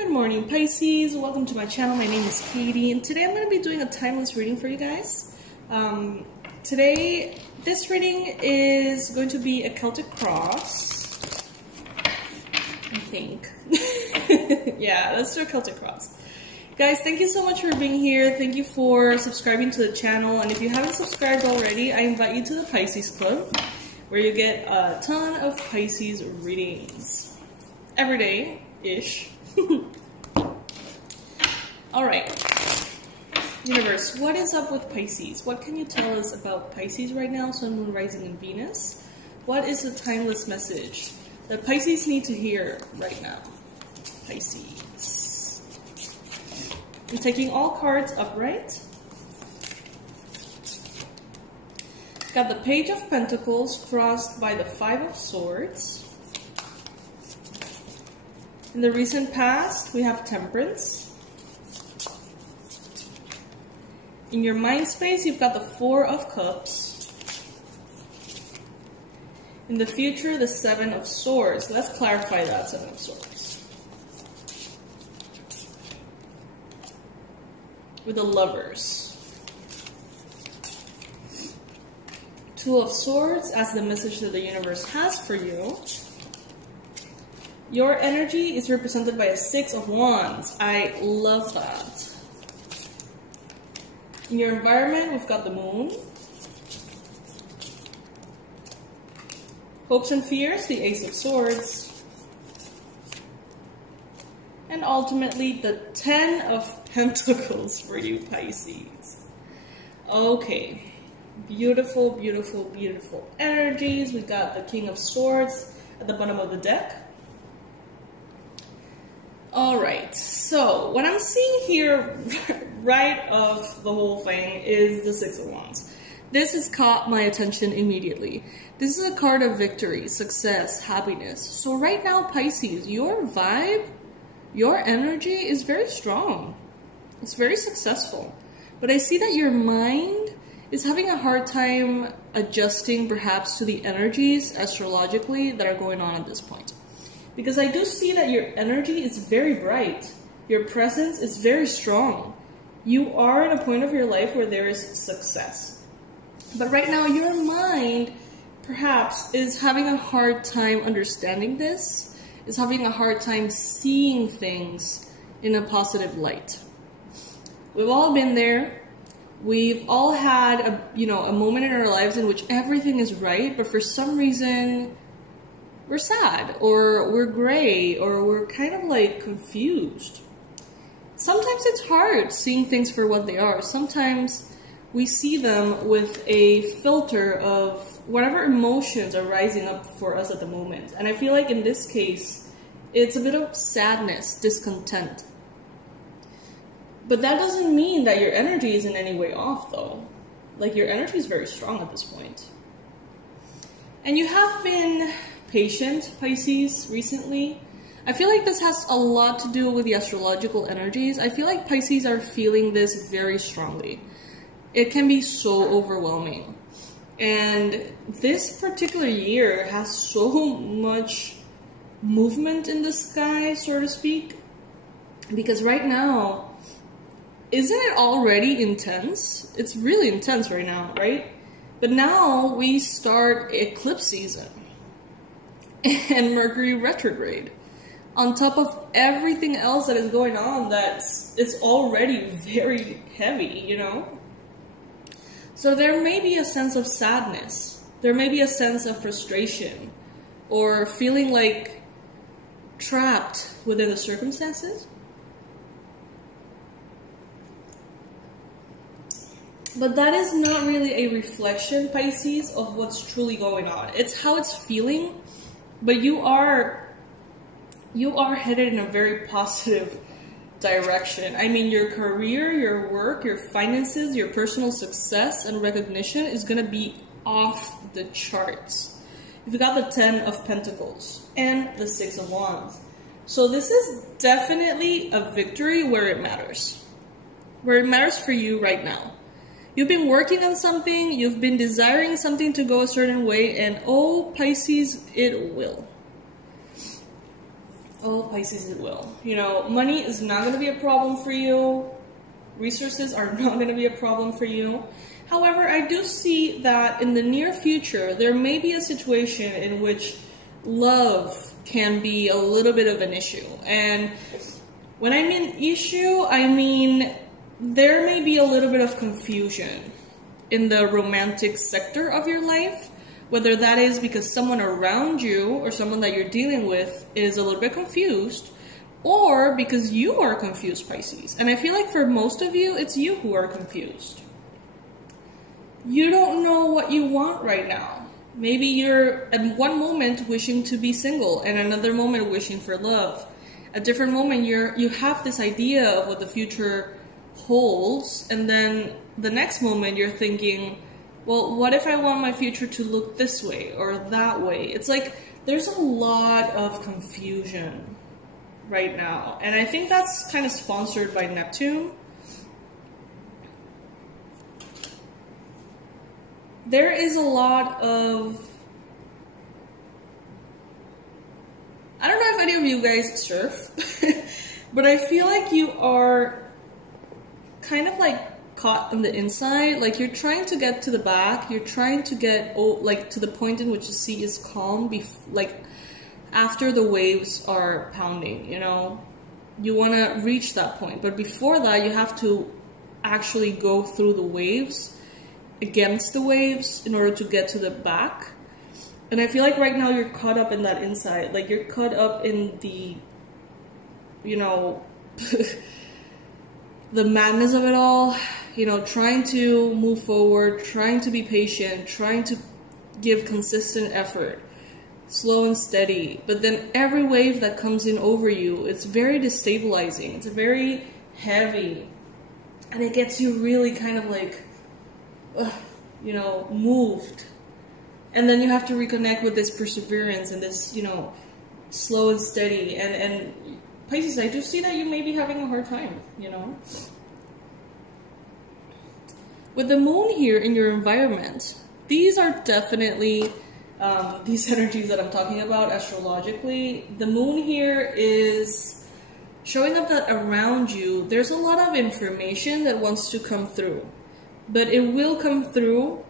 Good morning, Pisces. Welcome to my channel. My name is Katie, and today I'm going to be doing a timeless reading for you guys. Today, this reading is going to be a Celtic cross, I think. Yeah, let's do a Celtic cross. Guys, thank you so much for being here. Thank you for subscribing to the channel, and if you haven't subscribed already, I invite you to the Pisces Club, where you get a ton of Pisces readings. Every day-ish. Alright, universe, what is up with Pisces? What can you tell us about Pisces right now, Sun, Moon, Rising, and Venus? What is the timeless message that Pisces need to hear right now? Pisces. I'm taking all cards upright. Got the Page of Pentacles crossed by the Five of Swords. In the recent past, we have Temperance. In your mind space, you've got the Four of Cups. In the future, the Seven of Swords. Let's clarify that, Seven of Swords. With the Lovers. Two of Swords as the message that the universe has for you. Your energy is represented by a Six of Wands. I love that. In your environment, we've got the Moon. Hopes and fears, the Ace of Swords. And ultimately, the Ten of Pentacles for you, Pisces. Okay. Beautiful, beautiful, beautiful energies. We've got the King of Swords at the bottom of the deck. Alright, so what I'm seeing here right off the whole thing is the Six of Wands. This has caught my attention immediately. This is a card of victory, success, happiness. So right now, Pisces, your vibe, your energy is very strong. It's very successful. But I see that your mind is having a hard time adjusting perhaps to the energies astrologically that are going on at this point. Because I do see that your energy is very bright. Your presence is very strong. You are at a point of your life where there is success. But right now, your mind, perhaps, is having a hard time understanding this, is having a hard time seeing things in a positive light. We've all been there. We've all had a moment in our lives in which everything is right, but for some reason, we're sad, or we're gray, or we're kind of like confused. Sometimes it's hard seeing things for what they are. Sometimes we see them with a filter of whatever emotions are rising up for us at the moment. And I feel like in this case, it's a bit of sadness, discontent. But that doesn't mean that your energy is in any way off, though. Like, your energy is very strong at this point. And you have been patient, Pisces, recently. I feel like this has a lot to do with the astrological energies. I feel like Pisces are feeling this very strongly. It can be so overwhelming. And this particular year has so much movement in the sky, so to speak. Because right now, isn't it already intense? It's really intense right now, right? But now we start eclipse season. And Mercury retrograde, on top of everything else that is going on it's already very heavy, you know? So there may be a sense of sadness. There may be a sense of frustration or feeling like trapped within the circumstances. But that is not really a reflection, Pisces, of what's truly going on. It's how it's feeling. But you are headed in a very positive direction. I mean, your career, your work, your finances, your personal success and recognition is going to be off the charts. You've got the Ten of Pentacles and the Six of Wands. So this is definitely a victory where it matters. Where it matters for you right now. You've been working on something, you've been desiring something to go a certain way, and oh, Pisces, it will. Oh, Pisces, it will. You know, money is not going to be a problem for you. Resources are not going to be a problem for you. However, I do see that in the near future, there may be a situation in which love can be a little bit of an issue. And when I mean issue, I mean there may be a little bit of confusion in the romantic sector of your life. Whether that is because someone around you or someone that you're dealing with is a little bit confused, or because you are confused, Pisces. And I feel like for most of you, it's you who are confused. You don't know what you want right now. Maybe you're at one moment wishing to be single and another moment wishing for love. At different moment, you have this idea of what the future holds, and then the next moment you're thinking, well, what if I want my future to look this way or that way? It's like there's a lot of confusion right now. And I think that's kind of sponsored by Neptune. There is a lot of... I don't know if any of you guys surf, but I feel like you are kind of like caught on the inside. Like you're trying to get to the back, you're trying to get like to the point in which the sea is calm, like after the waves are pounding, you know, you want to reach that point, but before that you have to actually go through the waves, against the waves, in order to get to the back. And I feel like right now you're caught up in that inside, like you're caught up in the, you know, the madness of it all, you know, trying to move forward, trying to be patient, trying to give consistent effort, slow and steady. But then every wave that comes in over you, it's very destabilizing. It's very heavy. And it gets you really kind of like, you know, moved. And then you have to reconnect with this perseverance and this, you know, slow and steady. And Pisces, I do see that you may be having a hard time, you know. With the moon here in your environment, these are definitely these energies that I'm talking about astrologically. The moon here is showing up that around you, there's a lot of information that wants to come through. But it will come through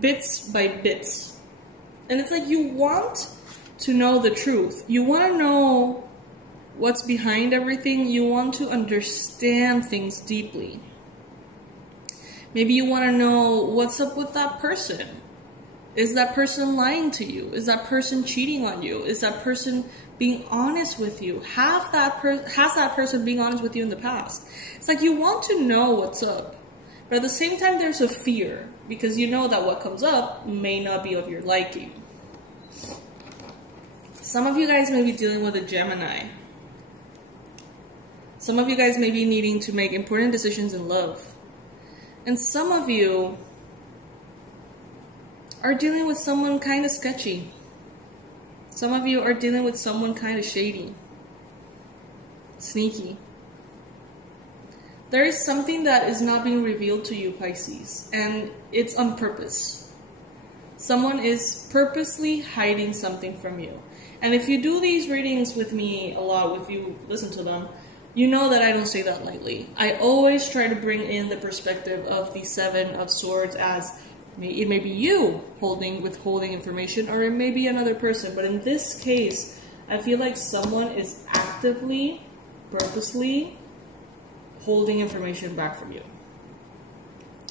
bits by bits. And it's like you want to know the truth. You want to know what's behind everything. You want to understand things deeply. Maybe you want to know what's up with that person. Is that person lying to you? Is that person cheating on you? Is that person being honest with you? Has that person being honest with you in the past? It's like you want to know what's up. But at the same time, there's a fear, because you know that what comes up may not be of your liking. Some of you guys may be dealing with a Gemini. Some of you guys may be needing to make important decisions in love. And some of you are dealing with someone kind of sketchy. Some of you are dealing with someone kind of shady, sneaky. There is something that is not being revealed to you, Pisces, and it's on purpose. Someone is purposely hiding something from you. And if you do these readings with me a lot, if you listen to them, you know that I don't say that lightly. I always try to bring in the perspective of the Seven of Swords as it may be you withholding information, or it may be another person. But in this case, I feel like someone is actively, purposely holding information back from you.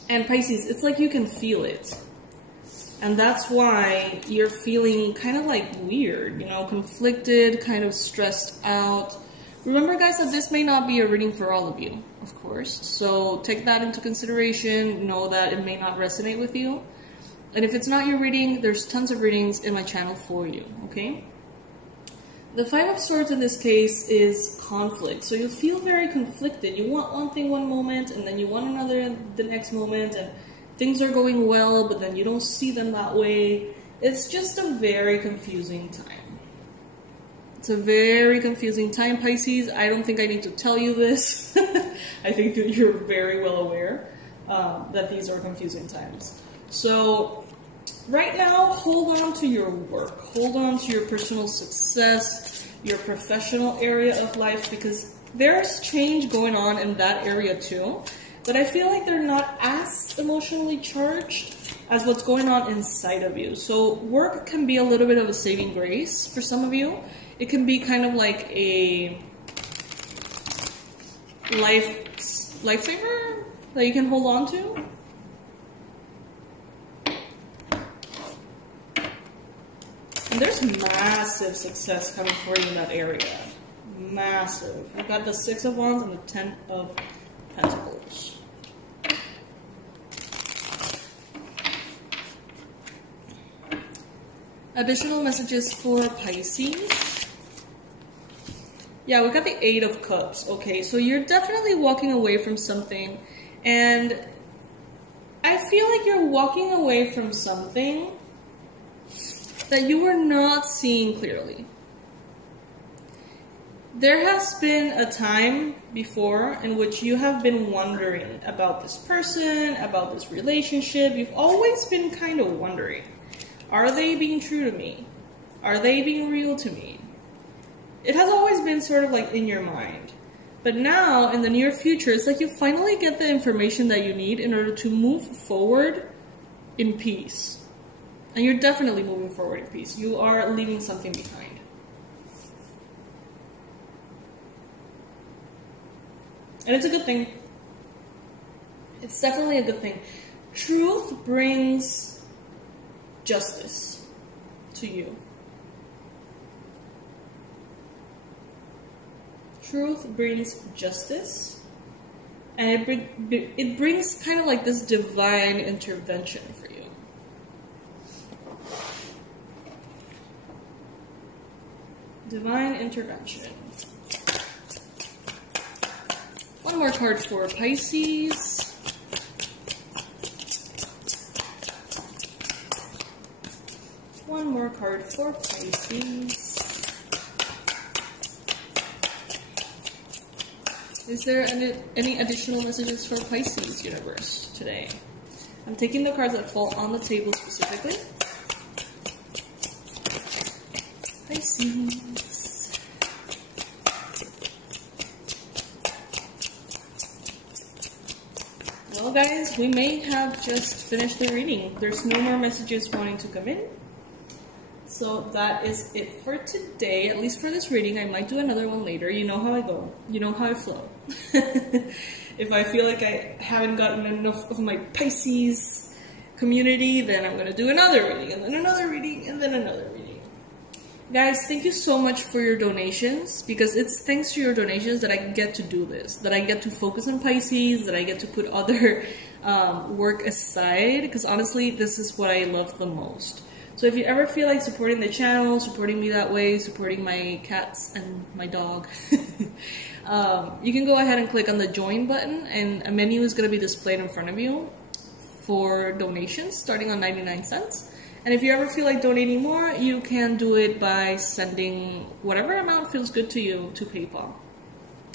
And Pisces, it's like you can feel it. And that's why you're feeling kind of like weird, you know, conflicted, kind of stressed out. Remember, guys, that this may not be a reading for all of you, of course. So take that into consideration. Know that it may not resonate with you. And if it's not your reading, there's tons of readings in my channel for you, okay? The Five of Swords in this case is conflict. So you'll feel very conflicted. You want one thing one moment, and then you want another the next moment, and things are going well, but then you don't see them that way. It's just a very confusing time. It's a very confusing time, Pisces. I don't think I need to tell you this. I think that you're very well aware that these are confusing times. So right now, hold on to your work. Hold on to your personal success. your professional area of life, because there's change going on in that area too. But I feel like they're not as emotionally charged as what's going on inside of you. So work can be a little bit of a saving grace for some of you. It can be kind of like a lifesaver that you can hold on to. And there's massive success coming for you in that area. Massive. We've got the 6 of Wands and the 10 of Pentacles. Additional messages for Pisces. Yeah, we got the 8 of Cups. Okay, so you're definitely walking away from something. And I feel like you're walking away from something that you were not seeing clearly. There has been a time before in which you have been wondering about this person, about this relationship. You've always been kind of wondering, are they being true to me? Are they being real to me? It has always been sort of like in your mind. But now, in the near future, it's like you finally get the information that you need in order to move forward in peace. And you're definitely moving forward in peace. You are leaving something behind. And it's a good thing. It's definitely a good thing. Truth brings justice to you. Truth brings justice. And it brings kind of like this divine intervention for you. Divine intervention. One more card for Pisces. One more card for Pisces. Is there any additional messages for Pisces universe today? I'm taking the cards that fall on the table specifically. Pisces. Well guys, we may have just finished the reading. There's no more messages wanting to come in. So that is it for today, at least for this reading. I might do another one later. You know how I go. You know how I flow. If I feel like I haven't gotten enough of my Pisces community, then I'm going to do another reading, and then another reading, and then another reading. Guys, thank you so much for your donations, because it's thanks to your donations that I get to do this, that I get to focus on Pisces, that I get to put other work aside, because honestly, this is what I love the most. So if you ever feel like supporting the channel, supporting me that way, supporting my cats and my dog, you can go ahead and click on the join button, and a menu is going to be displayed in front of you for donations starting on 99 cents. And if you ever feel like donating more, you can do it by sending whatever amount feels good to you to PayPal.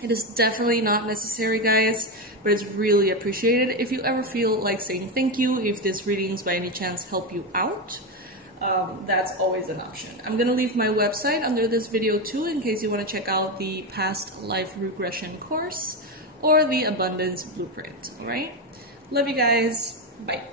It is definitely not necessary, guys, but it's really appreciated. If you ever feel like saying thank you, if these readings by any chance help you out, that's always an option. I'm going to leave my website under this video too, in case you want to check out the past life regression course or the abundance blueprint. All right? Love you guys. Bye.